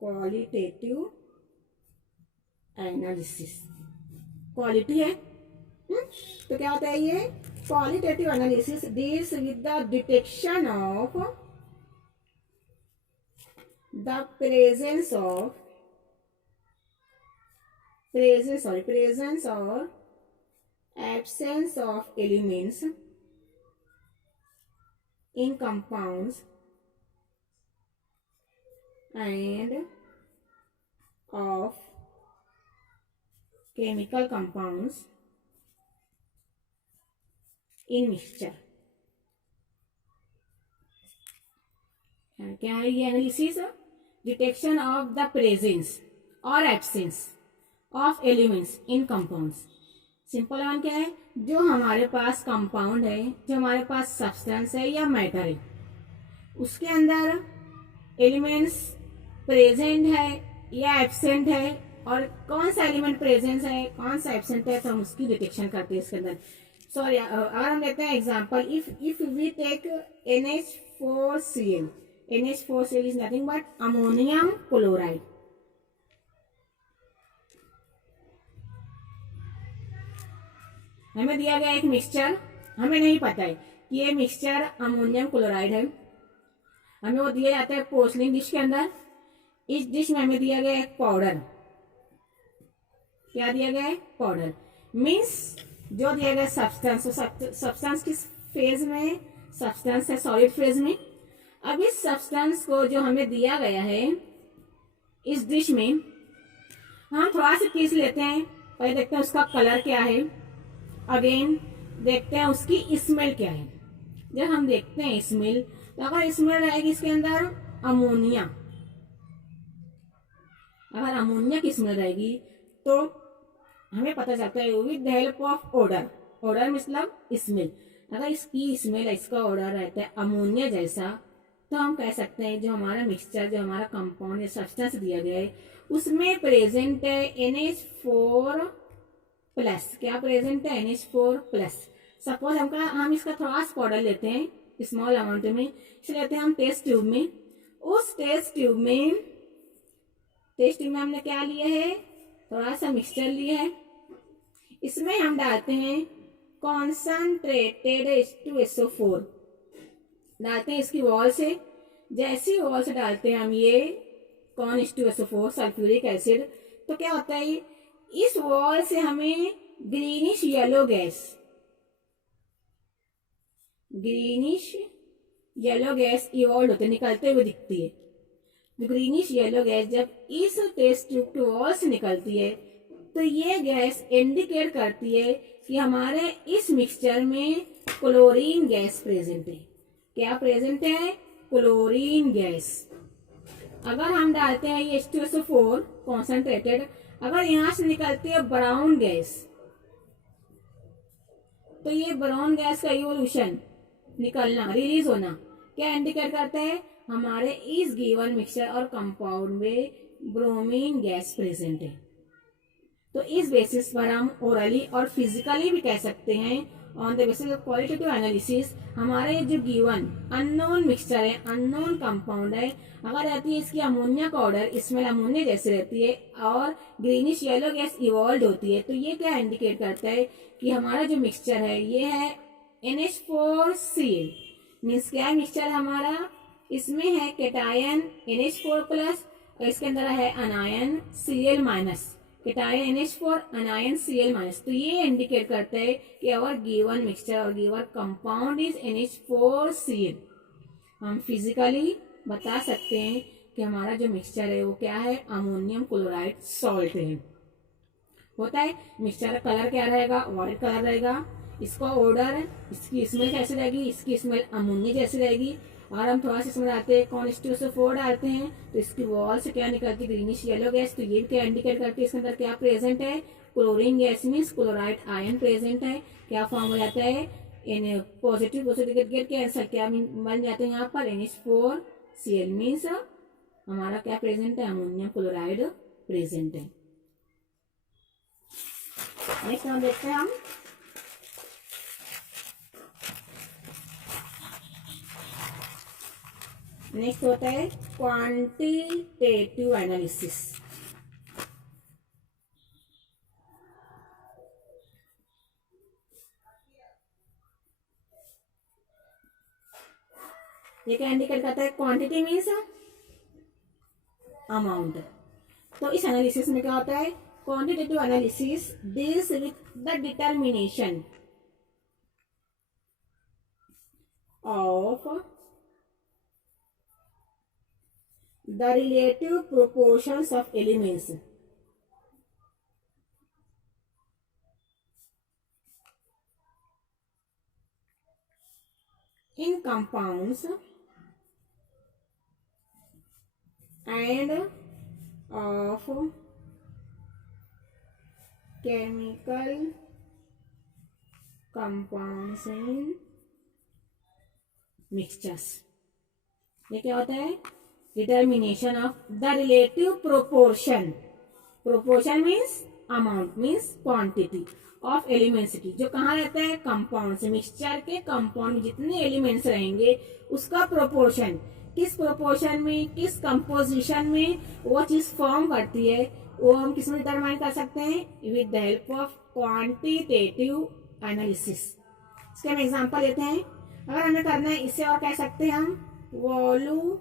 Qualitative analysis, quality है। तो क्या होता है ये qualitative analysis deals with the detection of the presence और absence of elements in compounds and of chemical compounds in mixture। क्या है ये analysis? Detection of the presence और absence of elements in compounds. Simple one क्या है, जो हमारे पास compound है, जो हमारे पास सब्सटेंस है या मैटर है, उसके अंदर एलिमेंट्स प्रेजेंट है या एब्सेंट है, और कौन सा एलिमेंट प्रेजेंट है कौन सा एब्सेंट है, तो हम उसकी डिटेक्शन करते हैं इसके अंदर। सॉरी, अगर हम लेते हैं example, if we take NH4Cl, NH4Cl is nothing but ammonium chloride. हमें दिया गया एक मिक्सचर, हमें नहीं पता है कि ये मिक्सचर अमोनियम क्लोराइड है, हमें वो दिया जाता है पोर्सलिन डिश के अंदर। इस डिश में हमें दिया गया एक पाउडर, क्या दिया गया है? पाउडर। मीन्स जो दिया गया सब्सटेंस, सब्सटेंस किस फेज में? सब्सटेंस है सॉलिड फेज में। अब इस सब्सटेंस को जो हमें दिया गया है इस डिश में, हम थोड़ा सा पीस लेते हैं, पहले देखते हैं उसका कलर क्या है, अगेन देखते हैं उसकी स्मेल क्या है। जब हम देखते हैं स्मेल, तो अगर स्मेल रहेगी इसके अंदर अमोनिया, अगर अमोनिया की स्मेल रहेगी तो हमें पता चलता है with the help of odour, odour मतलब स्मेल। अगर इसकी स्मेल, इसका ओडर रहता है अमोनिया जैसा, तो हम कह सकते हैं जो हमारा मिक्सचर, जो हमारा कंपाउंड या सब्सटेंस दिया गया है उसमें प्रेजेंट है NH4 प्लस। क्या प्रेजेंट है? NH4 plus. सपोज हम इसका थोड़ा सा पाउडर लेते हैं स्मॉल अमाउंट में, इसे लेते हैं हम टेस्ट ट्यूब में। उस टेस्ट ट्यूब में हमने क्या लिया है? थोड़ा सा मिक्सचर लिया है। इसमें हम डालते हैं कॉन्सनट्रेटेड H2SO4, डालते हैं इसकी वॉल से। जैसी वॉल से डालते हैं हम ये कॉन H2SO4 सल्फ्यूरिक एसिड, तो क्या होता है, इस वॉल से हमें ग्रीनिश येलो गैस इवॉल्व होते निकलते हुए दिखती है। ग्रीनिश येलो गैस जब इस टेस्ट ट्यूब की वॉल से निकलती है, तो ये गैस इंडिकेट करती है कि हमारे इस मिक्सचर में क्लोरीन गैस प्रेजेंट है। क्या प्रेजेंट है? Chlorine gas. अगर हम डालते हैं ये H2SO4 कॉन्सेंट्रेटेड, अगर यहां से निकलती है ब्राउन गैस, तो ये ब्राउन गैस का इवोल्यूशन निकलना, रिलीज होना क्या इंडिकेट करता है? हमारे इस गिवन मिक्सचर और कंपाउंड में ब्रोमीन गैस प्रेजेंट है। तो इस बेसिस पर हम ओरली और फिजिकली भी कह सकते हैं, on the basis of qualitative analysis, हमारे जो गिवन अननोन मिक्सचर है, अननोन कंपाउंड है, अगर रहती है इसकी अमोनिया का ऑर्डर, इसमें अमोनिया जैसे रहती है और ग्रीनिश येलो गैस इवॉल्व होती है, तो ये क्या इंडिकेट करता है कि हमारा जो मिक्सचर है ये है NH4Cl। मीन्स क्या मिक्सचर हमारा? इसमें है केटायन NH4 प्लस और इसके अंदर है अनायन Cl minus, cation NH4 अनायन Cl minus. तो ये इंडिकेट करता है कि आवर गिवन मिक्सचर और गिवन कंपाउंड इज NH4Cl। हम फिजिकली बता सकते हैं कि हमारा जो मिक्सचर है वो क्या है? अमोनियम क्लोराइड सॉल्ट है। होता है मिक्सचर का कलर क्या रहेगा? व्हाइट कलर रहेगा। इसका ऑर्डर, इसकी स्मेल कैसे रहेगी? इसकी स्मेल अमोनिया जैसी रहेगी। और हम थोड़ा सा इसमें डालते हैं कॉन H2SO4 डालते हैं, तो इसकी वॉल से क्या निकलती है? Greenish yellow gas. तो ये क्या इंडिकेट करती है? इसके अंदर क्या प्रेजेंट है? Chlorine gas means chloride ion present है। क्या फॉर्म हो जाता है? पॉजिटिव गेट के आंसर क्या बन जाते हैं यहाँ पर? NH4Cl मीन्स हमारा क्या प्रेजेंट है? अमोनियम क्लोराइड प्रेजेंट है। नेक्स्ट हम देखते हैं, हम नेक्स्ट होता है क्वांटिटेटिव एनालिसिस। ये क्या इंडिकेट करता है? Quantity means amount. तो इस एनालिसिस में क्या होता है? Quantitative analysis deals with the determination of the relative proportions of elements in compounds and of chemical compounds in mixtures। ये क्या होता है? Determination of the relative proportion. Proportion means amount, means quantity of elements की, जो कहाँ रहता है? Compound से। मिक्सचर के कंपाउंड में जितने एलिमेंट्स रहेंगे उसका प्रोपोर्शन, किस प्रोपोर्शन में, किस कंपोजिशन में वो चीज फॉर्म करती है, वो हम किस में डिटरमाइन कर सकते हैं? With the help of quantitative analysis. इसके हम एग्जांपल लेते हैं। अगर हमें करना है इससे, और कह सकते हैं हम वॉल्यूमेट्रिक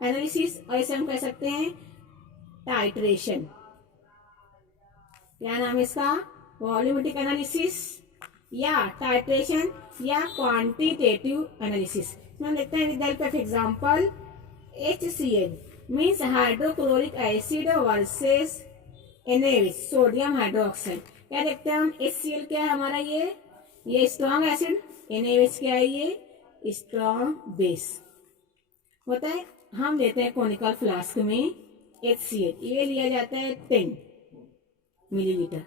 एनालिसिस, और इसे हम कह सकते हैं टाइट्रेशन। क्या नाम है इसका? वॉल्यूमेट्रिक एनालिसिस या टाइट्रेशन या क्वांटिटेटिव एनालिसिस। हम देखते हैं with the help of example HCl means hydrochloric acid versus NaOH sodium hydroxide. क्या देखते हैं हम? HCl क्या है हमारा? ये स्ट्रॉन्ग एसिड, NaOH क्या है? ये स्ट्रॉन्ग बेस होता है। हम लेते हैं कॉनिकल फ्लास्क में HCl, ये लिया जाता है 10 मिलीलीटर।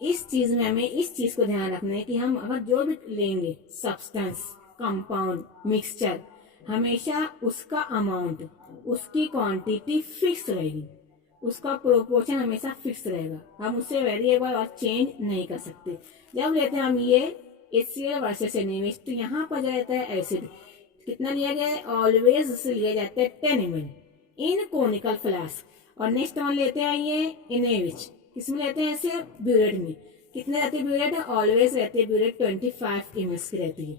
इस चीज में हमें इस चीज को ध्यान रखना है कि हम अगर जो भी लेंगे सब्सटेंस, कंपाउंड, मिक्सचर, हमेशा उसका अमाउंट, उसकी क्वांटिटी फिक्स रहेगी, उसका प्रोपोर्शन हमेशा फिक्स रहेगा। हम उससे वेरिएबल और चेंज नहीं कर सकते। जब लेते हैं हम ये HCl वर्सेस NaOH, तो यहाँ पर जो रहता है एसिड, कितना लिया गया है? ऑलवेज से लिया जाता है 10 ml इन कोनिकल फ्लास्क। और नेक्स्ट वन लेते हैं ये NaOH, किसमें लेते हैं? ऐसे ब्यूरेट में। कितने रहती है ब्यूरेट? ऑलवेज रहती है ब्यूरेट 25 ml की रहती है।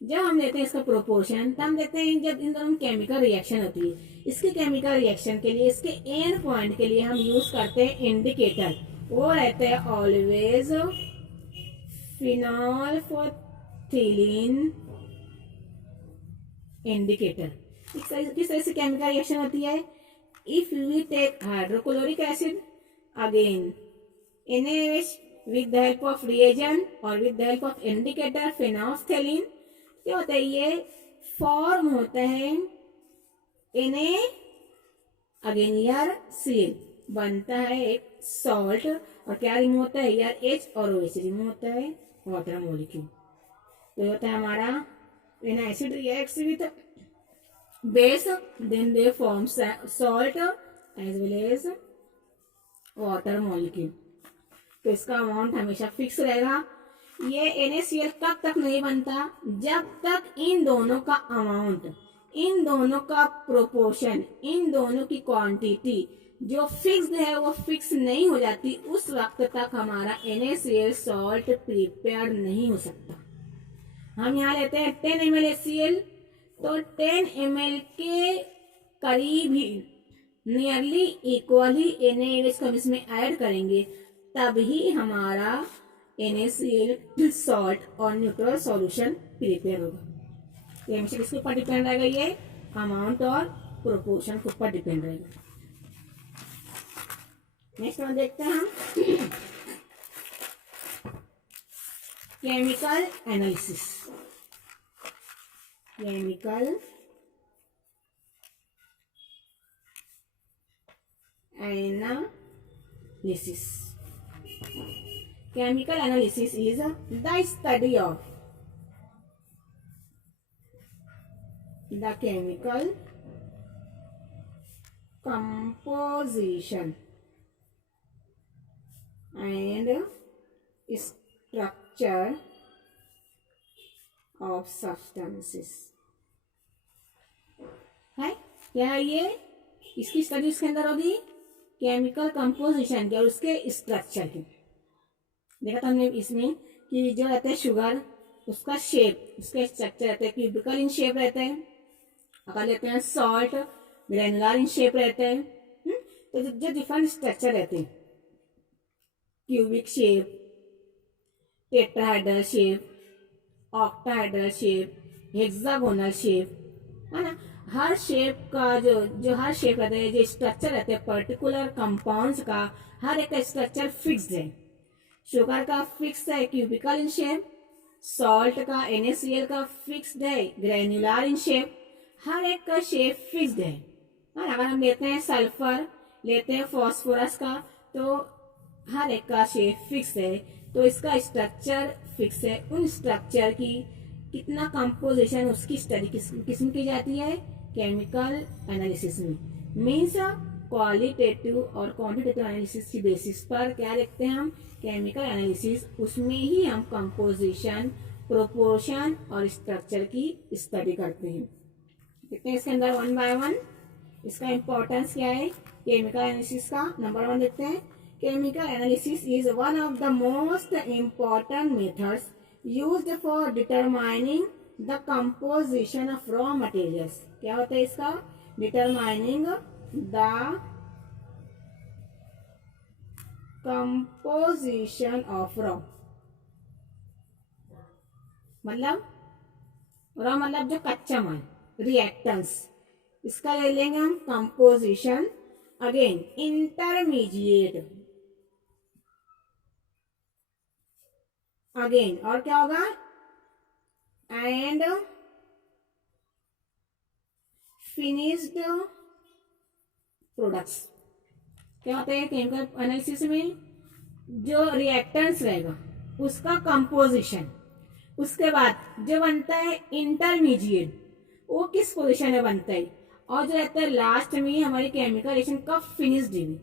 जब हम लेते हैं इसका प्रोपोर्शन, तब हम देखते हैं जब इन दोनों केमिकल रिएक्शन होती है, इसके केमिकल रिएक्शन के लिए, इसके एंड पॉइंट के लिए हम यूज करते हैं इंडिकेटर। वो रहते हैं ऑलवेज फिनोल्फोथिलीन इंडिकेटर। किस तरह से केमिकल रिएक्शन होती है? If we take hydrochloric acid again NaOH with the help of reagent और with the help of indicator phenolphthalein, क्या होता है? ये फॉर्म होता है Na अगेन यार Cl, बनता है एक सॉल्ट, और क्या रिमूव होता है यार? H और OH रिमूव होता है वाटर मॉलिक्यूल। तो होता है हमारा when acid reacts with base then they form salt as well as water molecule. तो इसका अमाउंट हमेशा फिक्स रहेगा। ये NaCl कब तक नहीं बनता? जब तक इन दोनों का अमाउंट, इन दोनों का प्रोपोर्शन, इन दोनों की क्वांटिटी जो फिक्स्ड है वो फिक्स नहीं हो जाती, उस वक्त तक हमारा NaCl सॉल्ट प्रिपेयर नहीं हो सकता। हम यहाँ लेते हैं 10 ml HCl, तो 10 ml के करीब ही नियरली इक्वली NaOH को हम इसमें ऐड करेंगे, तभी हमारा NaCl सॉल्ट और न्यूट्रल सॉल्यूशन प्रिपेयर होगा। ये हमेशा किसके ऊपर डिपेंड रहेगा? ये अमाउंट और प्रोपोर्शन के ऊपर डिपेंड रहेगा। नेक्स्ट वन देखते हैं हम chemical analysis. Chemical analysis. Chemical analysis is the study of the chemical composition and structure of substances है। क्या है ये? इसकी स्टडी इसके अंदर होगी केमिकल कंपोजिशन की और उसके स्ट्रक्चर की। देखा था हमने इसमें कि जो रहता है शुगर, उसका शेप, उसके स्ट्रक्चर रहते हैं, क्यूबिकल इन शेप रहते हैं। अगर लेते हैं सॉल्ट, ग्रेनुलर इन शेप रहते हैं। तो जो डिफरेंट स्ट्रक्चर रहते हैं, cubic shape, tetrahedral shape, octahedral shape, hexagonal shape, है ना। हर शेप का जो हर शेप रहता है, जो स्ट्रक्चर रहते हैं पर्टिकुलर कंपाउंड्स का, हर एक का स्ट्रक्चर फिक्स्ड है। शुगर का फिक्स है क्यूबिकल इन शेप, सॉल्ट का NaCl का फिक्स्ड है ग्रेन्युलर इन शेप, हर एक का शेप फिक्स्ड है। अगर हम लेते हैं सल्फर, लेते हैं फॉस्फोरस का, तो हर एक का शेप फिक्स है, तो इसका स्ट्रक्चर फिक्स है। उन स्ट्रक्चर की कितना कंपोजिशन, उसकी स्टडी किसमें की जाती है? केमिकल एनालिसिस में। मीन्स क्वालिटेटिव और क्वांटिटेटिव एनालिसिस की बेसिस पर क्या देखते हैं हम? Chemical analysis. उसमें ही हम कंपोजिशन, प्रोपोर्शन और स्ट्रक्चर की स्टडी करते हैं। देखते हैं इसके अंदर वन बाय वन इसका इंपॉर्टेंस क्या है केमिकल एनालिसिस का। नंबर 1 देखते हैं, chemical analysis is one of the most important methods used for determining the composition of raw materials. क्या होता है इसका? Determining the composition of raw, मतलब रॉ मतलब जो कच्चा माल, रिएक्टेंट्स, इसका ले लेंगे हम कंपोजिशन। अगेन इंटरमीडिएट, अगेन और क्या होगा? And finished products. क्या होता है केमिकल एनालिसिस में? जो रिएक्टेंट्स रहेगा उसका कंपोजिशन, उसके बाद जो बनता है इंटरमीडिएट, वो किस पोजीशन में बनता है, और जो रहता है लास्ट में हमारी केमिकल रिएक्शन कब फिनिश्ड हुई,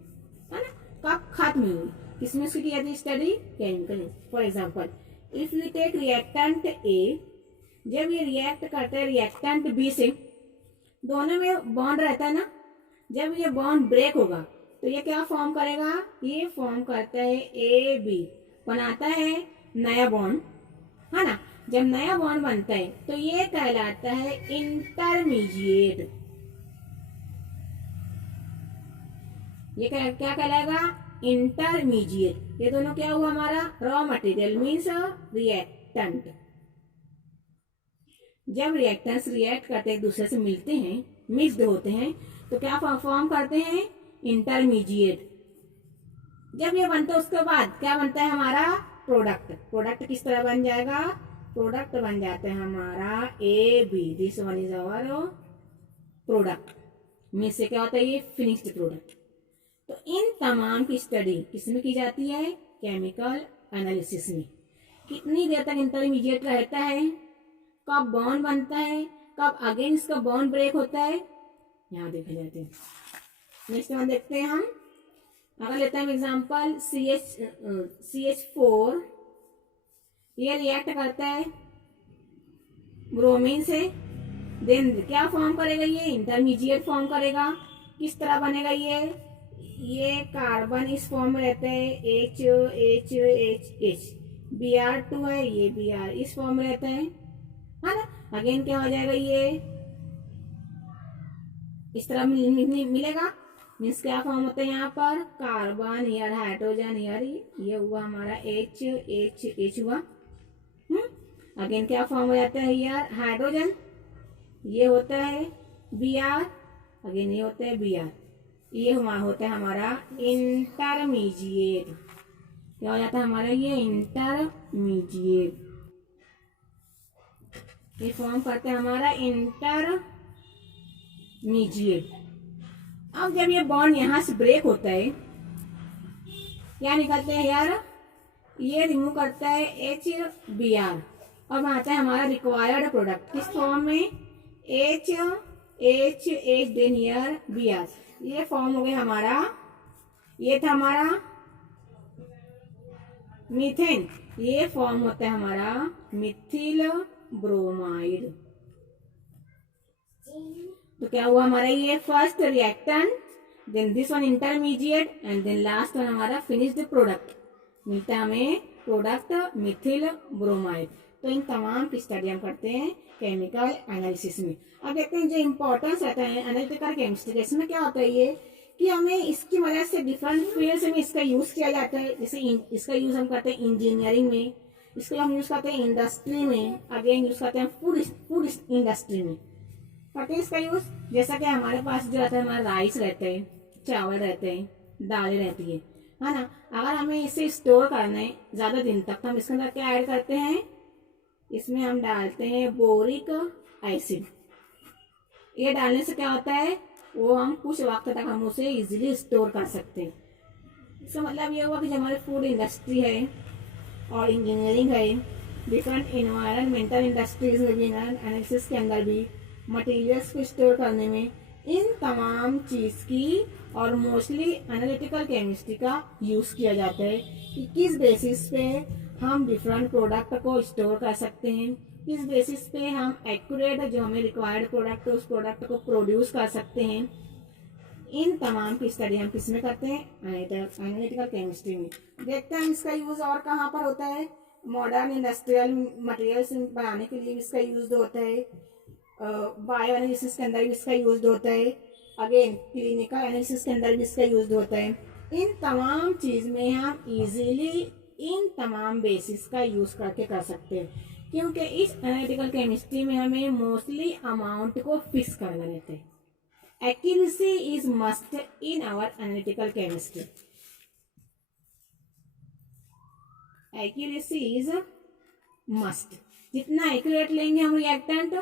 है ना, कब खत्म हुई, किसमें उसकी की जाती है study? Chemical. For example if you take reactant a, जब ये रिएक्ट करते हैं रिएक्टेंट बी से, दोनों में बॉन्ड रहता है ना, जब ये बॉन्ड ब्रेक होगा तो ये क्या फॉर्म करेगा? ये फॉर्म करता है AB, बनाता है नया बॉन्ड, है ना। जब नया बॉन्ड बनता है तो ये कहलाता है इंटरमीडिएट। ये क्या कहलाएगा? इंटरमीडिएट। ये दोनों क्या हुआ हमारा? Raw material means reactant. जब रिएक्टेंट्स रिएक्ट करते एक दूसरे से मिलते हैं, मिक्स्ड होते हैं, तो क्या फॉर्म करते हैं? इंटरमीडिएट। जब ये बनता है उसके बाद क्या बनता है हमारा? प्रोडक्ट। प्रोडक्ट किस तरह बन जाएगा? प्रोडक्ट बन जाता है हमारा AB, this one is our product. में से क्या होता है? ये फिनिश्ड प्रोडक्ट। तो इन तमाम की स्टडी किसमें की जाती है? केमिकल एनालिसिस में। कितनी देर तक इंटरमीडिएट रहता है, कब बॉन्ड बनता है, कब अगेन इसका बॉन्ड ब्रेक होता है, यहाँ देखे जाते हैं। नेक्स्ट वन देखते हैं हम। अगर लेते हैं एग्जांपल CH4, ये रिएक्ट करता है ब्रोमीन से, देन क्या फॉर्म करेगा? ये इंटरमीडिएट फॉर्म करेगा। किस तरह बनेगा? ये कार्बन इस फॉर्म में रहते हैं H, Br2 है, ये Br इस फॉर्म में रहता है ना। अगेन क्या हो जाएगा? ये इस तरह मिलेगा। मीन्स क्या फॉर्म होता है यहाँ पर? कार्बन, यार हाइड्रोजन, यार ये हुआ हमारा H हुआ। अगेन क्या फॉर्म हो जाता है? यार हाइड्रोजन, ये होता है Br, अगेन ये होता है Br, ये होता है हमारा इंटरमीडिएट। क्या हो जाता है हमारा? ये इंटरमीडिएट, ये फॉर्म करते हैं हमारा इंटरमीडिएट। अब जब ये बॉन्ड यहां से ब्रेक होता है, क्या निकलते हैं यार? ये रिमूव करता है HBr और बनाता है हमारा रिक्वायर्ड प्रोडक्ट। किस फॉर्म में? H then here Br। ये फॉर्म हो गया हमारा, ये था हमारा मीथेन, ये फॉर्म होता है हमारा मिथिल ब्रोमाइड। तो क्या हुआ हमारा, ये first reactant, then this one intermediate and then last one हमारा फिनिश्ड प्रोडक्ट, मिलता है हमें प्रोडक्ट मिथिल ब्रोमाइड। तो इन तमाम की स्टडी हम करते हैं केमिकल एनालिसिस में। अब देखते हैं जो इंपॉर्टेंस रहता है एनालिटिकल केमिस्ट्री का, इसमें क्या होता है ये कि हमें इसकी मदद से डिफरेंट फील्ड्स में इसका यूज किया जाता है। जैसे इसका यूज हम करते हैं इंजीनियरिंग में, इसको हम यूज करते हैं इंडस्ट्री में, अगेन यूज करते हैं फूड इंडस्ट्री में करते हैं इसका यूज। जैसा कि हमारे पास जो रहता है हमारा राइस रहते हैं, चावल रहते हैं, दालें रहती है ना। अगर हमें इसे स्टोर करना है ज्यादा दिन तक तो हम इसके अंदर क्या ऐड करते हैं, इसमें हम डालते हैं बोरिक एसिड। ये डालने से क्या होता है, वो हम कुछ वक्त तक हम उसे इजीली स्टोर कर सकते हैं। इसका मतलब ये हुआ कि जो हमारी फूड इंडस्ट्री है और इंजीनियरिंग है, डिफरेंट इन्वायरमेंटल इंडस्ट्रीज में भी एनालिसिस के अंदर भी मटेरियल्स को स्टोर करने में इन तमाम चीज की और मोस्टली एनालिटिकल केमिस्ट्री का यूज किया जाता है कि किस बेसिस पे हम डिफरेंट प्रोडक्ट को स्टोर कर सकते हैं, किस बेसिस पे हम एक्यूरेट जो हमें रिक्वायर्ड प्रोडक्ट है उस प्रोडक्ट को प्रोड्यूस कर सकते हैं। इन तमाम की स्टडी हम किस में करते हैं, एनालिटिकल केमिस्ट्री में। देखते हैं इसका यूज और कहाँ पर होता है। मॉडर्न इंडस्ट्रियल मटेरियल्स बनाने के लिए इसका यूज होता है, बायो एनालिसिस के अंदर भी इसका यूज होता है, अगेन क्लिनिकल एनालिसिस के अंदर भी इसका यूज होता है। इन तमाम चीज में हम इजीली इन तमाम बेसिस का यूज करके कर सकते हैं, क्योंकि इस एनालिटिकल केमिस्ट्री में हमें मोस्टली अमाउंट को फिक्स करना रहता है। Accuracy is must in our analytical chemistry. Accuracy is must, जितना एक्यूरेट लेंगे हम रिएक्टेंट,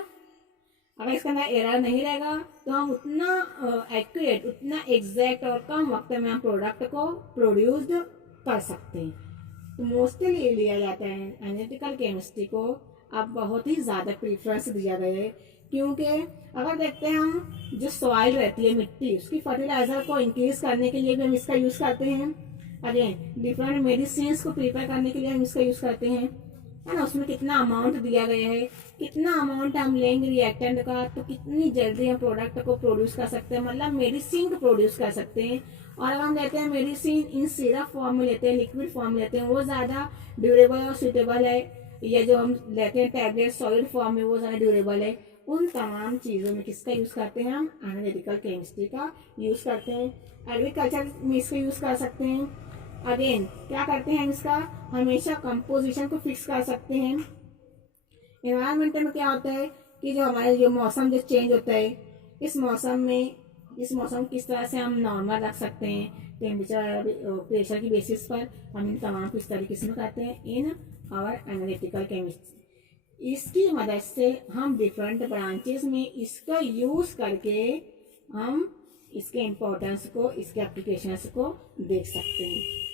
अगर इसके अंदर एरर नहीं रहेगा तो हम उतना एक्यूरेट, उतना एग्जैक्ट और कम वक्त में हम प्रोडक्ट को प्रोड्यूस्ड कर सकते हैं। तो मोस्टली लिया जाता है एनालिटिकल केमिस्ट्री को अब बहुत ही ज़्यादा प्रीफरेंस दिया गया है, क्योंकि अगर देखते हैं हम जो सॉइल रहती है मिट्टी, उसकी फर्टिलाइजर को इंक्रीज करने के लिए भी हम इसका यूज़ करते हैं। अगेन डिफरेंट मेडिसिन को प्रिपेयर करने के लिए हम इसका यूज़ करते हैं, है ना। उसमें कितना अमाउंट दिया गया है, कितना अमाउंट हम लेंगे रिएक्टेंट का तो कितनी जल्दी हम प्रोडक्ट को प्रोड्यूस कर सकते हैं, मतलब मेडिसिन को प्रोड्यूस कर सकते हैं। और अगर हम लेते हैं मेडिसिन इन सिरप फॉर्म में लेते हैं, लिक्विड फॉर्म में लेते हैं, वो ज़्यादा ड्यूरेबल और सुटेबल है, या जो हम लेते हैं टैबलेट सॉलिड फॉर्म में वो ज़्यादा ड्यूरेबल है। उन तमाम चीज़ों में किसका यूज़ करते हैं, हम एनालिटिकल केमिस्ट्री का यूज़ करते हैं। एग्रीकल्चर में इसका यूज़ कर सकते हैं। अगेन क्या करते हैं, इसका हमेशा कंपोजिशन को फिक्स कर सकते हैं। एनवायरमेंट में क्या होता है कि जो हमारे जो मौसम जो चेंज होता है, इस मौसम किस तरह से हम नॉर्मल रख सकते हैं, टेम्परेचर प्रेशर की बेसिस पर हम इन तमाम को इस तरीके से करते हैं इन आवर एनालिटिकल केमिस्ट्री। इसकी मदद से हम डिफरेंट ब्रांचेस में इसका यूज करके हम इसके इम्पोर्टेंस को, इसके एप्लीकेशंस को देख सकते हैं।